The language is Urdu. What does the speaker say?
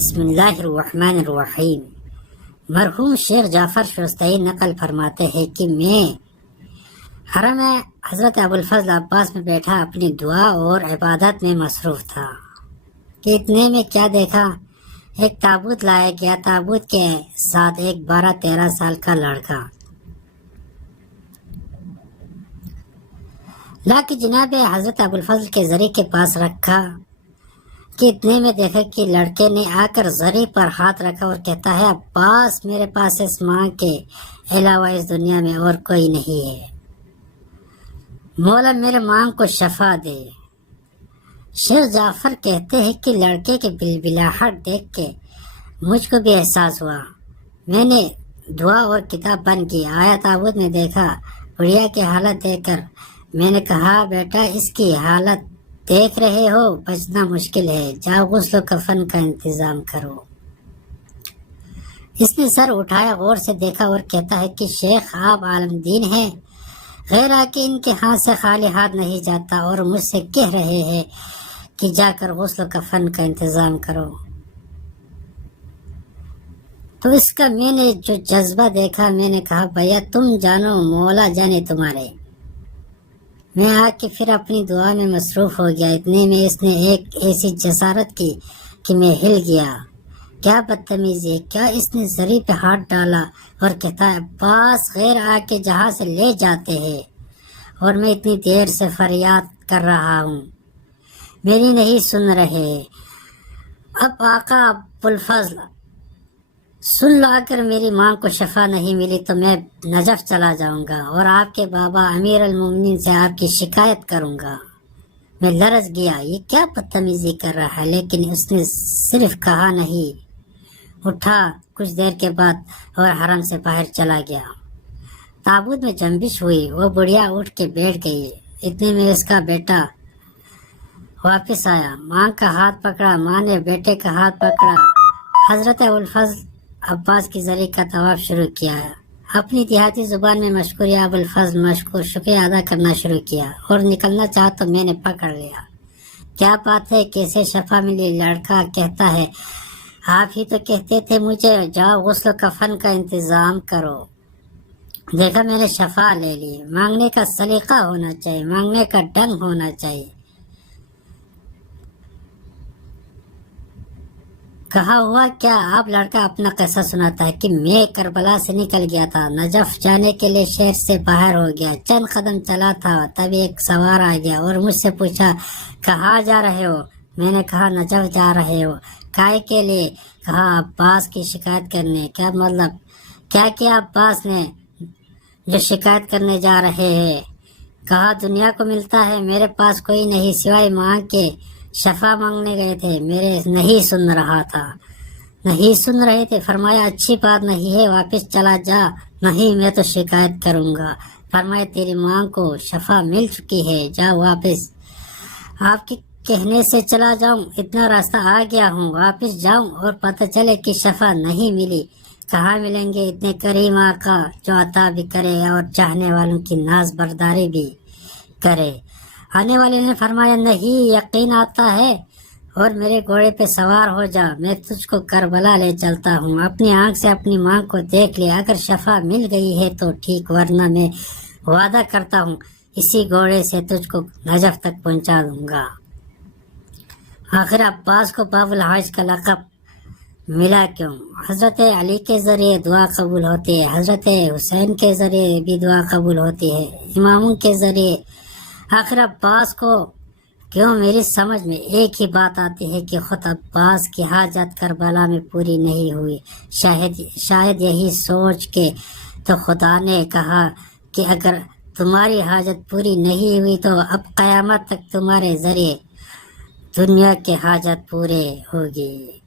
بسم اللہ الرحمن الرحیم۔ مرحوم شیخ جعفر شوستئی نقل فرماتے ہیں کہ میں حرم حضرت ابوالفضل عباس میں بیٹھا اپنی دعا اور عبادت میں مصروف تھا کہ اتنے میں کیا دیکھا، ایک تابوت لایا گیا۔ تابوت کے ساتھ ایک 12-13 سال کا لڑکا لا کے جناب حضرت ابوالفضل کے زری کے پاس رکھا کہ اتنے میں دیکھا کہ لڑکے نے آ کر زری پر ہاتھ رکھا اور کہتا ہے، عباس میرے پاس اس ماں کے علاوہ اس دنیا میں اور کوئی نہیں ہے، مولا میرے ماں کو شفا دے۔ شیخ جعفر کہتے ہیں کہ لڑکے کے بلبلاہٹ دیکھ کے مجھ کو بھی احساس ہوا۔ میں نے دعا اور کتاب بند کی، آیا تابوت میں دیکھا، بڑھیا کی حالت دیکھ کر میں نے کہا، بیٹا اس کی حالت دیکھ رہے ہو، بچنا مشکل ہے، جاؤ غسل و کفن کا انتظام کرو۔ اس نے سر اٹھایا، غور سے دیکھا اور کہتا ہے کہ شیخ آپ عالم دین ہیں، غیر آ کے ان کے ہاتھ سے خالی ہاتھ نہیں جاتا، اور مجھ سے کہہ رہے ہیں کہ جا کر غسل و کفن کا انتظام کرو۔ تو اس کا میں نے جو جذبہ دیکھا، میں نے کہا، بھیا تم جانو مولا جانے تمہارے۔ میں آ کے پھر اپنی دعا میں مصروف ہو گیا۔ اتنے میں اس نے ایک ایسی جسارت کی کہ میں ہل گیا۔ کیا بدتمیزی ہے، کیا اس نے زری پہ ہاتھ ڈالا اور کہتا ہے، عباس غیر آ کے جہاں سے لے جاتے ہیں اور میں اتنی دیر سے فریاد کر رہا ہوں، میری نہیں سن رہے۔ اب آقا ابوالفضل سن لو، اگر میری ماں کو شفا نہیں ملی تو میں نجف چلا جاؤں گا اور آپ کے بابا امیر المومنین سے آپ کی شکایت کروں گا۔ میں لرز گیا، یہ کیا بدتمیزی کر رہا ہے، لیکن اس نے صرف کہا نہیں، اٹھا کچھ دیر کے بعد اور حرم سے باہر چلا گیا۔ تابوت میں جنبش ہوئی، وہ بڑھیا اٹھ کے بیٹھ گئی۔ اتنے میں اس کا بیٹا واپس آیا، ماں کا ہاتھ پکڑا، ماں نے بیٹے کا ہاتھ پکڑا، حضرت ابوالفضل عباس کی زری کا طواف شروع کیا۔ اپنی دیہاتی زبان میں مشکور یا ابوالفضل مشکور شکریہ ادا کرنا شروع کیا اور نکلنا چاہا تو میں نے پکڑ لیا۔ کیا بات ہے، کیسے شفا ملی؟ لڑکا کہتا ہے، آپ ہی تو کہتے تھے مجھے جاؤ غسل و کفن کا انتظام کرو، دیکھا میں نے شفا لے لی۔ مانگنے کا سلیقہ ہونا چاہیے، مانگنے کا ڈنگ ہونا چاہیے۔ کہا ہوا کیا؟ آپ لڑکا اپنا قصہ سناتا ہے کہ میں کربلا سے نکل گیا تھا، نجف جانے کے لیے شہر سے باہر ہو گیا، چند قدم چلا تھا تب ایک سوار آ گیا اور مجھ سے پوچھا، کہاں جا رہے ہو؟ میں نے کہا، نجف جا رہے ہو؟ کائے کے لیے؟ کہا، عباس کی شکایت کرنے۔ کیا مطلب؟ کیا کیا عباس نے جو شکایت کرنے جا رہے ہیں؟ کہا، دنیا کو ملتا ہے، میرے پاس کوئی نہیں سوائے ماں کے، شفا مانگنے گئے تھے، میرے نہیں سن رہا تھا، نہیں سن رہے تھے۔ فرمایا، اچھی بات نہیں ہے، واپس چلا جا۔ نہیں، میں تو شکایت کروں گا۔ فرمایا، تیری ماں کو شفا مل چکی ہے، جا واپس۔ آپ کے کہنے سے چلا جاؤں، اتنا راستہ آ گیا ہوں، واپس جاؤں اور پتہ چلے کہ شفا نہیں ملی؟ کہاں ملیں گے اتنے کریم آقا جو عطا بھی کرے اور چاہنے والوں کی ناز برداری بھی کرے۔ آنے والے نے فرمایا، نہیں، یقین آتا ہے، اور میرے گھوڑے پہ سوار ہو جا، میں تجھ کو کربلا لے چلتا ہوں۔ اپنی آنکھ سے اپنی ماں کو دیکھ لے، اگر شفا مل گئی ہے تو ٹھیک، ورنہ میں وعدہ کرتا ہوں اسی گھوڑے سے تجھ کو نجف تک پہنچا دوں گا۔ آخر عباس کو باب الحاج کا لقب ملا کیوں؟ حضرت علی کے ذریعے دعا قبول ہوتی ہے، حضرت حسین کے ذریعے بھی دعا قبول ہوتی ہے، اماموں کے ذریعے۔ آخر عباس کو کیوں؟ میری سمجھ میں ایک ہی بات آتی ہے کہ خود عباس کی حاجت کربلا میں پوری نہیں ہوئی، شاید یہی سوچ کے تو خدا نے کہا کہ اگر تمہاری حاجت پوری نہیں ہوئی تو اب قیامت تک تمہارے ذریعے دنیا کی حاجت پورے ہوگی۔